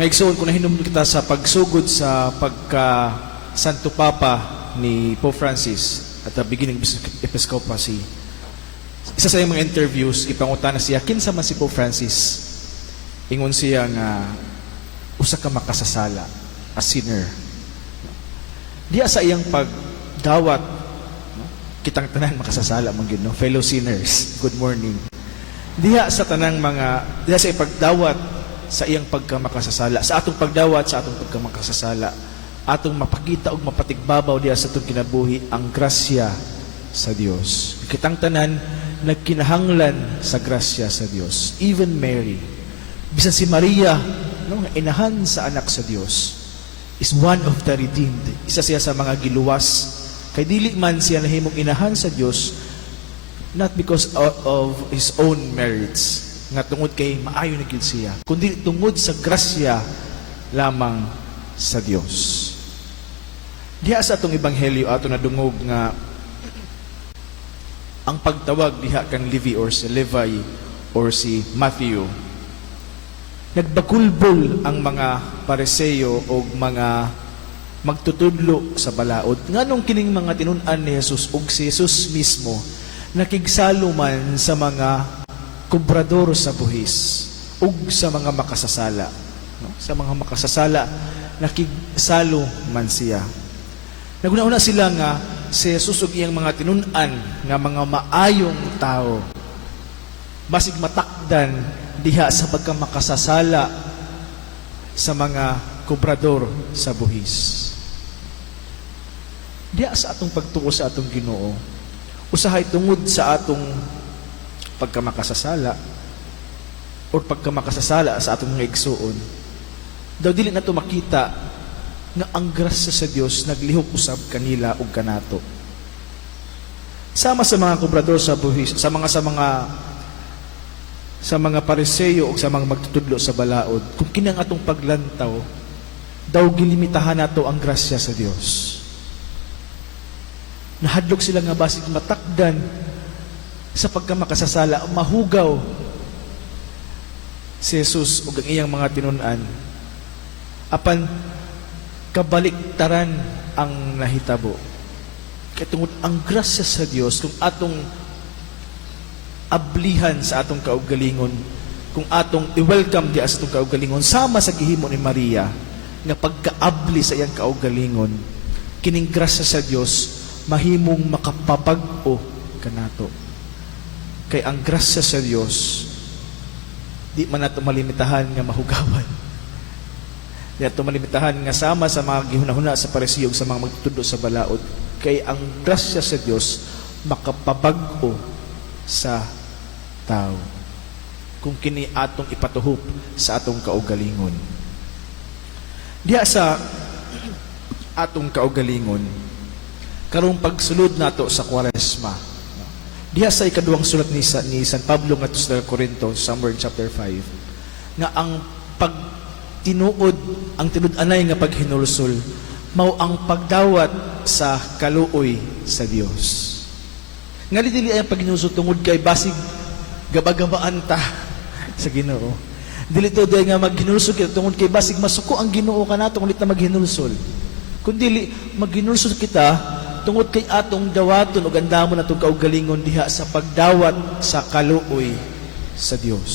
Mga igsoon, kung nahinumdum kita sa pagsugod sa pagka Santo Papa ni Pope Francis at the beginning of Episcopacy, isa sa mga interviews, ipangutan na siya, kinsa man si Pope Francis, ingon siya nga, usa ka makasasala, a sinner. Diya sa iyang pagdawat, kitang tanan makasasala mong gino, fellow sinners, good morning. Diya sa iyang pagdawat, sa iyang pagkamakasasala, sa atong pagdawat, sa atong pagkamakasasala, atong mapakita o mapatigbabaw diya sa atong kinabuhi ang grasya sa Dios. Kitang tanan nagkinahanglan sa grasya sa Dios. Even Mary, bisan si Maria, no, inahan sa anak sa Dios, is one of the redeemed. Isa siya sa mga giluwas. Kay dili man siya nahimong inahan sa Dios, not because of his own merits, nga tungod kay maayo na gid siya, kundi tungod sa grasya lamang sa Dios. Diha sa atong ebanghelyo ato nadungog nga ang pagtawag diha kang Levi or si Levi or si Matthew, nagbakulbol ang mga Pariseo o mga magtutudlo sa balaod. Nganong kining mga tinun-an ni Jesus ug si Jesus mismo nakigsalo man sa mga kubrador sa buhis ug sa mga makasasala, no? Sa mga makasasala nakigsalo man siya. Naguna-una sila nga si Jesus ug iyang mga tinun-an nga mga maayong tao, basig matakdan diha sa pagkamakasasala sa mga kubrador sa buhis. Diha sa atong pagtuo sa atong Ginoo, usahay tungod sa atong pagkamakasasala o pagkamakasasala sa atong mga igsuon, daw dili nato makita nga ang grasya sa Dios naglihok usab kanila ug kanato. Sama sa mga kubrador sa buhis, sa mga Pariseo ug sa mga magtutudlo sa balaod, kung kinang atong paglantaw, daw gilimitahan nato ang grasya sa Dios. Nahadlok sila nga basig matakdan sa pagkamakasasala, mahugaw si Jesus ug ang iyang mga tinun-an, apan kabaliktaran ang nahitabo. Kaya tungod ang grasya sa Dios, kung atong ablihan sa atong kaugalingon, kung atong i-welcome diya sa atong kaugalingon, sama sa gihimo ni Maria, nga pagkaabli sa iyang kaugalingon, kining grasya sa Dios mahimong makapabag-o kanato. Kay ang grasya sa Dios, di man nato malimitahan nga mahugawan. Di nato malimitahan nga sama sa mga gihunahuna sa Pariseo sa mga magtutudlo sa balaod. Kay ang grasya sa Dios makapabag-o sa tao, kung kini atong ipatuhop sa atong kaugalingon. Diya sa atong kaugalingon, karong pagsulod nato sa Kwaresma, diha sa ikaduhang sulat ni San Pablo ngadto sa Corinto, somewhere in chapter 5, nga ang pagtinuod, ang tinud-anay nga paghinulsol, mao ang pagdawat sa kaluoy sa Dios. Nga dili ay paghinulsol tungod kay basig gabagabaan ta sa Ginoo. Dili to day nga maghinulsol kita tungod kay basig masuko ang Ginoo kanato kundi ta maghinulsol. Kundi maghinulsol kita tungod kay atong dawaton o gandamon atong kaugalingon diha sa pagdawat sa kaluoy sa Dios.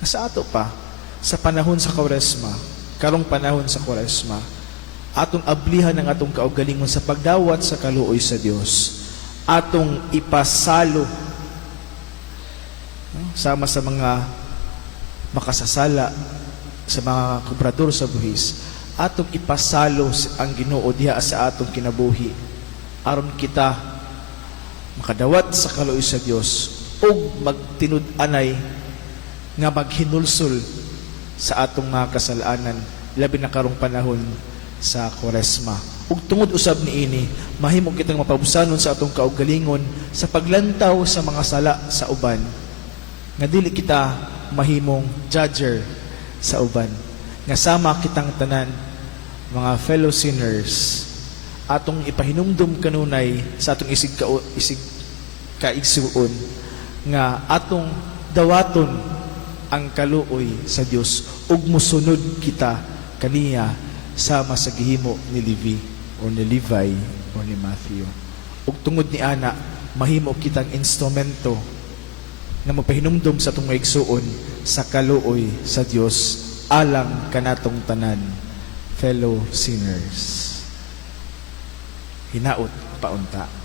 Nasa ato pa, sa panahon sa Kwaresma, karong panahon sa Kwaresma, atong ablihan ang atong kaugalingon sa pagdawat sa kaluoy sa Dios. Atong ipasalo, no? Sama sa mga makasasala, sa mga kubrador sa buhis, atong ipasalo ang Ginoo diha sa atong kinabuhi, aron kita makadawat sa kaluoy sa Dios ug magtinud-anay nga maghinulsol sa atong mga kasalanan, labi na karong panahon sa Kwaresma. Ug tungod usab niini, mahimo kitang mapabusanon sa atong kaugalingon sa paglantaw sa mga sala sa uban, nga dili kita mahimong judger sa uban, nga sama kitang tanan mga fellow sinners, atong ipahinumdum kanunay sa atong isig kaigsuon nga atong dawaton ang kaluoy sa Dios ug musunod kita kaniya sama sa gihimo ni Levi or ni Levi or ni Matthew. Ug tungod ni ana mahimo kitang instrumento na magpahinumdom sa atong maigsuon sa kaluoy sa Dios alang kanatong tanan, fellow sinners. Hinaot paunta.